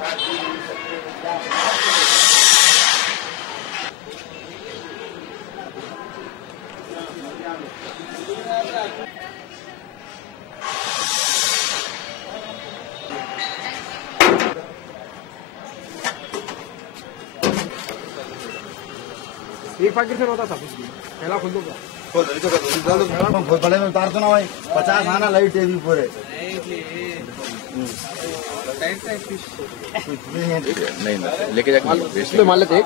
एक पैकेट से होता था पहला खुल दो बड़े में उतार तो ना भाई 50 आना लाइट टीवी पूरे नहीं लेके जाके मान लेते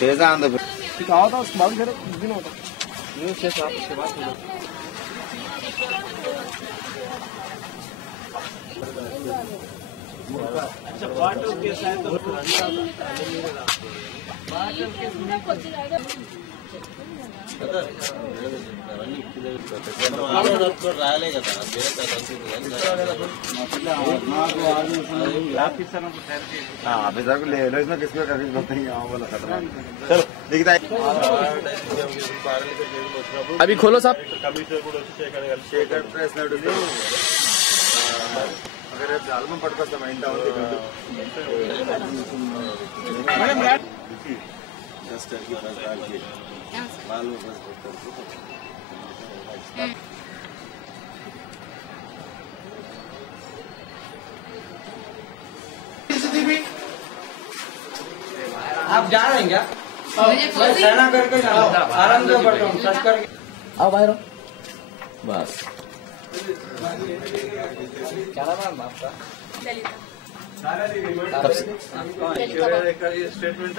तेजा आंदा आओ था उसके बाद फिर दिन होता ये उसके बाद अच्छा बाटल के साथ तो बाटल के రాలే కదా ऑफिसर को ले लो इसमें किसको कभी नहीं यहाँ बोला खतरा चलो दिखता है अभी खोलो साहब शेखर प्रेस नोटिस अगर जाल में पड़ता मैं इंटा होती आप जा रहे हैं क्या? मैं सेना करके आराम से पढ़ता हूँ सर्च करके आओ बाहर बस क्या नाम है आपका? स्टेटमेंट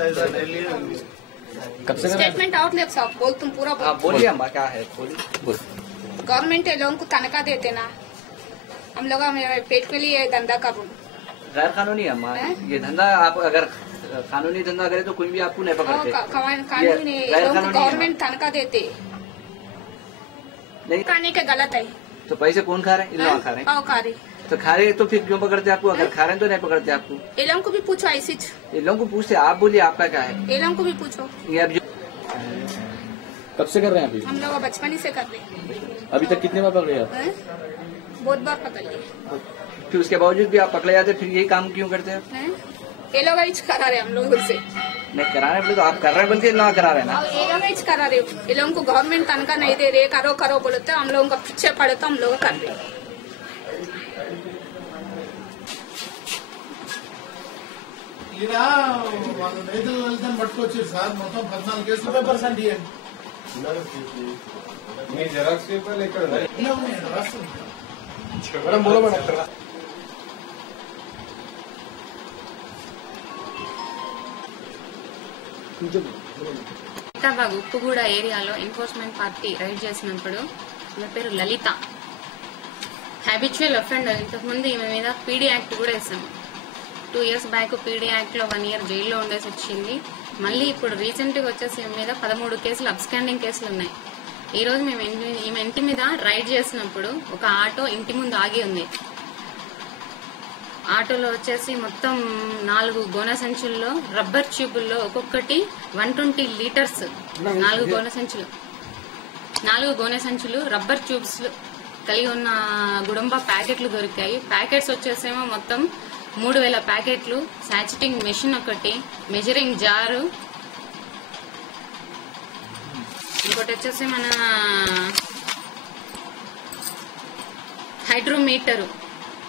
कब से स्टेटमेंट आउटलेट साहब बोल तुम पूरा बोल। बोलिए अम्मा क्या है बोलिए। गवर्नमेंट लोगों को तनख्वाह देते ना, हम लोग पेट के लिए धंधा कर गैर कानूनी है अम्मा ये धंधा। आप अगर कानूनी धंधा करें तो कोई भी आपको नहीं पकड़ते। कानूनी गवर्नमेंट तनख्वाह देते नहीं खाने के गलत है तो पैसे कौन खा रहे हैं? इन लोग खा रहे हैं। खा रहे तो खा रहे तो फिर क्यों पकड़ते आपको? अगर खा रहे हैं तो नहीं पकड़ते आपको। ये लोगों को भी पूछो ऐसी इन लोगों को पूछते आप बोलिए आपका क्या है? ये लोगों को भी पूछो। ये अब जो कब से कर रहे हैं अभी? हम लोग बचपन ही से कर रहे अभी तक कितने बार पकड़े आप? हैं, बहुत बार पकड़ लिए फिर उसके बावजूद भी आप पकड़े जाते फिर यही काम क्यों करते हैं? हैं? ये लोग ऐच करा रहे हम लोग से नहीं कराने बोले तो आप कर रहे हैं बल्कि ना करा रहे हैं ना। और ये लोग ऐच करा रहे। ये लोगों को गवर्नमेंट तनख्वाह नहीं दे रहे, करो करो बोलते हम लोगों का पीछे पड़े तो हम लोग कर रहे। రైతులు వెళ్తే పట్టుకొచ్చారు సార్ మొత్తం 14 కేసులు పేపర్స్ మీ జెరాక్స్ పేపర్లు ఎక్కడ హైదరాబాద్ ఉప్పుగూడ ఏరియాలో ఎన్ఫోర్స్మెంట్ పార్టీ రైడ్ చేసినప్పుడు ఈమె పేరు లలిత, హ్యాబిచువల్ అఫెండర్. ఇంతకుముందు ఈమె మీద పీడీ యాక్ట్ కూడా వేసాము. 2 years బ్యాక్ పీడీ యాక్ట్ లో 1 year జైల్లో ఉండేసి వచ్చింది. మళ్ళీ ఇప్పుడు రీసెంట్ గా వచ్చేసి ఈమె మీద 13 కేసులు అబ్స్కాండింగ్ కేసులు ఉన్నాయి. ఈ రోజు మేము ఈమె ఇంటి మీద రైడ్ చేసినప్పుడు ఒక ఆటో ఇంటి ముందు ఆగి ఉంది. ఆటోలో వచ్చేసి మొత్తం 4 గోనె సంచుల్లో రబ్బర్ ట్యూబుల్లో ఒక్కొక్కటి 120 లీటర్స్ 4 గోనె సంచులు రబ్బర్ ట్యూబ్స్ కలిగి ఉన్న గుడంబ ప్యాకెట్లు దొరికాయి. ప్యాకెట్స్ వచ్చేసేమో మొత్తం 3000 ప్యాకెట్లు, సాచిటింగ్ మెషిన్ ఒకటి, మెజరింగ్ జారు, ఇంకోటి వచ్చేసి మన హైడ్రోమీటరు.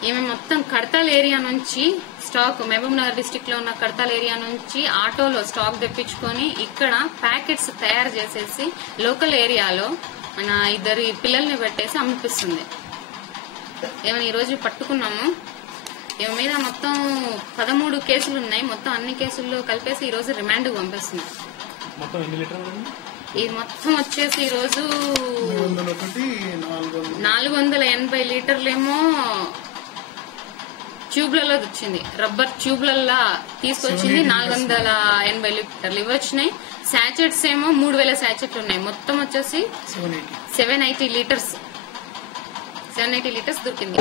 ఈమె మొత్తం కడతాల్ ఏరియా నుంచి స్టాక్, మహబూబ్ నగర్ డిస్టిక్ లో ఉన్న కడతాల్ ఏరియా నుంచి ఆటోలో స్టాక్ తెప్పించుకొని ఇక్కడ ప్యాకెట్స్ తయారు చేసేసి లోకల్ ఏరియాలో మన 2 పిల్లల్ని పెట్టేసి అమ్మిపిస్తుంది. ఏమైనా ఈ రోజు పట్టుకున్నాము. ఈమె మీద మొత్తం 13 కేసులు ఉన్నాయి. మొత్తం అన్ని కేసుల్లో కలిపేసి ఈ రోజు రిమాండ్ పంపిస్తుంది. ఇది మొత్తం వచ్చేసి ఈ రోజు 480 లీటర్లేమో ట్యూబ్లలో వచ్చింది, రబ్బర్ ట్యూబ్లల్లా తీసుకొచ్చింది. 480 లీటర్లు ఇవి వచ్చినాయి. శాచెట్స్ ఏమో 3000 శాచెట్లు ఉన్నాయి. మొత్తం వచ్చేసి 780 లీటర్స్ దొరికింది.